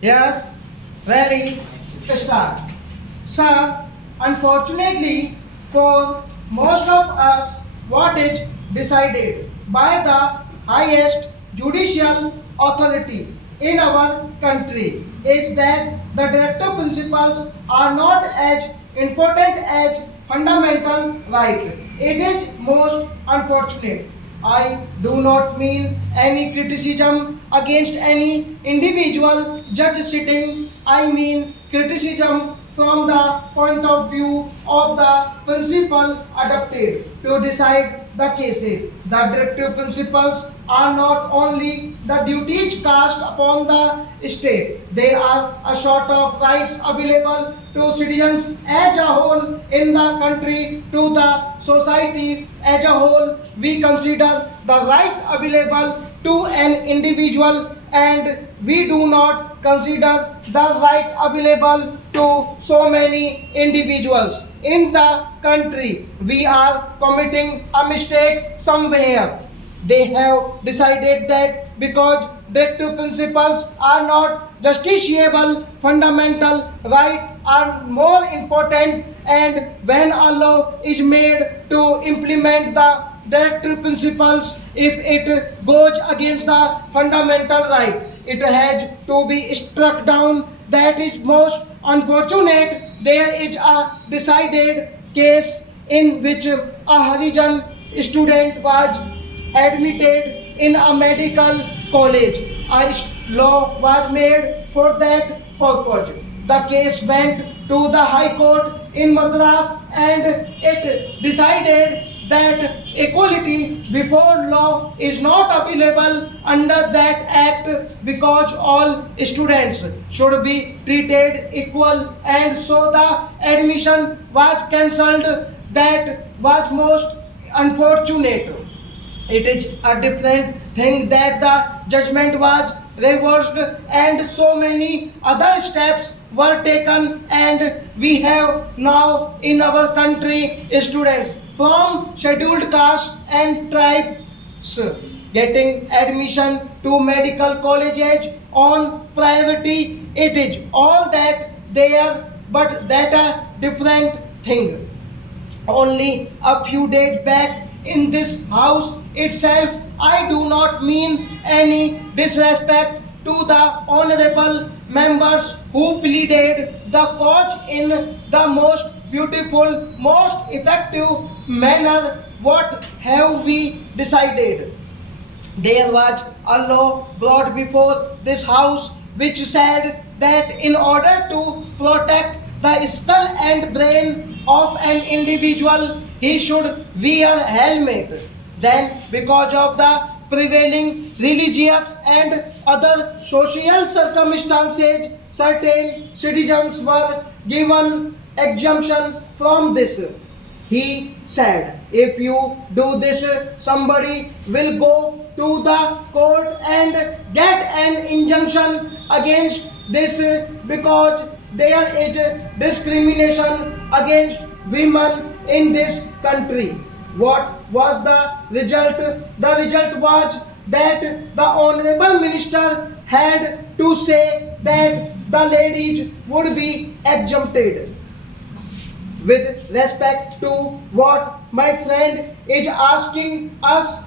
Yes, ready, start. Sir, unfortunately for most of us, what is decided by the highest judicial authority in our country is that the directive principles are not as important as fundamental right. It is most unfortunate. I do not mean any criticism against any individual judge sitting. I mean criticism from the point of view of the principle adopted to decide the cases. The directive principles are not only the duties cast upon the state, they are a sort of rights available to citizens as a whole in the country, to the society as a whole. We consider the right available to an individual, and we do not consider the right available to so many individuals in the country. We are committing a mistake somewhere. They have decided that because directive principles are not justiciable, fundamental rights are more important, and when a law is made to implement the directive principles, if it goes against the fundamental right, it has to be struck down. That is most unfortunate. There is a decided case in which a Harijan student was admitted in a medical college. A law was made for that purpose. The case went to the High Court in Madras, and it decided that equality before law is not available under that act, because all students should be treated equal, and so the admission was cancelled. That was most unfortunate. It is a different thing that the judgment was reversed and so many other steps were taken, and we have now in our country students from scheduled caste and tribes getting admission to medical colleges on priority. It is all that there, but that a different thing. Only a few days back in this house itself, I do not mean any disrespect to the honorable members who pleaded the cause in the most beautiful, most effective manner. What have we decided? There was a law brought before this house which said that in order to protect the skull and brain of an individual, he should wear a helmet. Then, because of the prevailing religious and other social circumstances, certain citizens were given exemption from this. He said, if you do this, somebody will go to the court and get an injunction against this, because there is discrimination against women in this country. What was the result? The result was that the honorable minister had to say that the ladies would be exempted. With respect to what my friend is asking us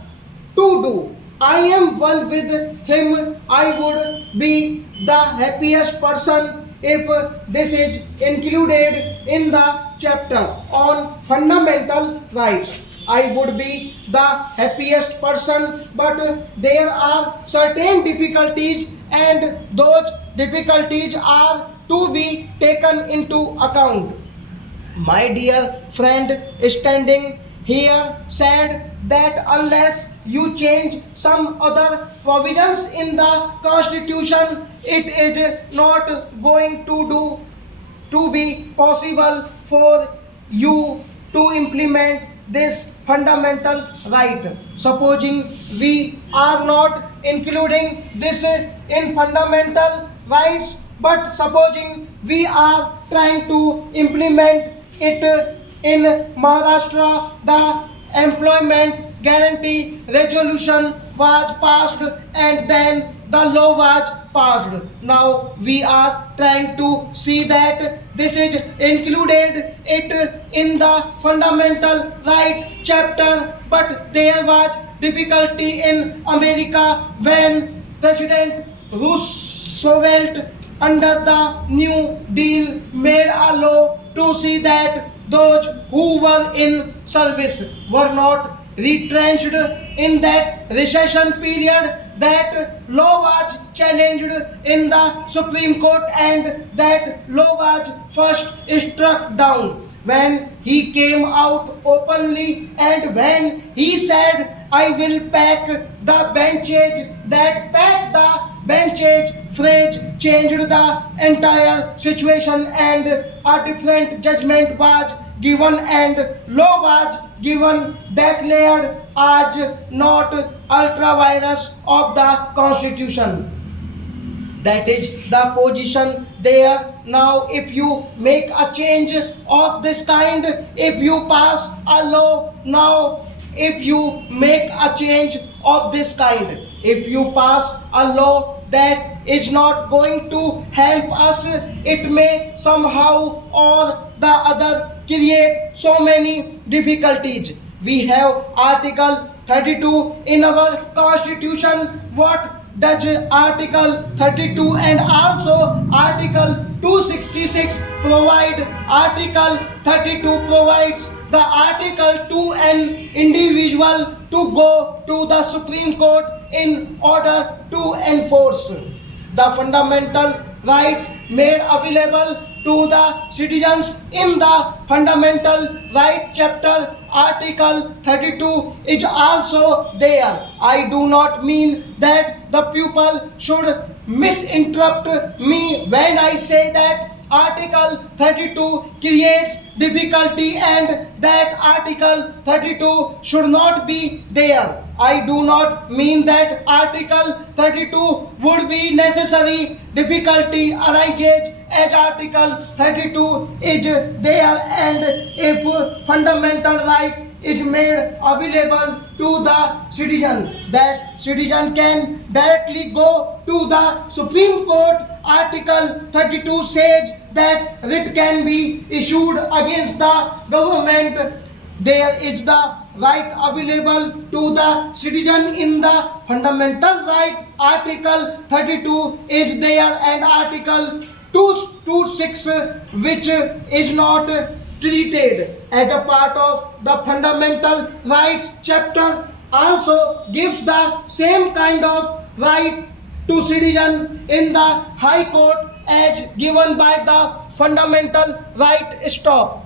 to do, I am one with him. I would be the happiest person if this is included in the chapter on fundamental rights. I would be the happiest person, but there are certain difficulties, and those difficulties are to be taken into account. My dear friend standing here said that unless you change some other provisions in the constitution, it is not going to be possible for you to implement this fundamental right. Supposing we are not including this in fundamental rights, but supposing we are trying to implement it in Maharashtra, the employment guarantee resolution was passed, and then the law was passed. Now we are trying to see that this is included it in the fundamental right chapter, but there was difficulty in America when President Roosevelt under the New Deal made a law to see that those who were in service were not retrenched. In that recession period, that law was challenged in the Supreme Court and that law was first struck down when he came out openly and when he said, I will pack the benches. That pack the benches phrase changed the entire situation and a different judgment was given and law was given declared as not ultra virus of the constitution. That is the position there. Now if you make a change of this kind, if you pass a law, now if you make a change of this kind, if you pass a law that is not going to help us, it may somehow or the other create so many difficulties. We have Article 32 in our constitution. What does Article 32 and also Article 266 provide? Article 32 provides the article to an individual to go to the Supreme Court in order to enforce the fundamental rights made available to the citizens in the fundamental right chapter. Article 32 is also there. I do not mean that the pupil should misinterpret me when I say that Article 32 creates difficulty and that Article 32 should not be there. I do not mean that Article 32 would be necessary. Difficulty arises as Article 32 is there and if fundamental right is made available to the citizen, that citizen can directly go to the Supreme Court. Article 32 says that writ can be issued against the government. There is the right available to the citizen in the fundamental right. Article 32 is there and Article 226 which is not treated as a part of the fundamental rights chapter also gives the same kind of right to citizen in the High Court as given by the fundamental right. Stop.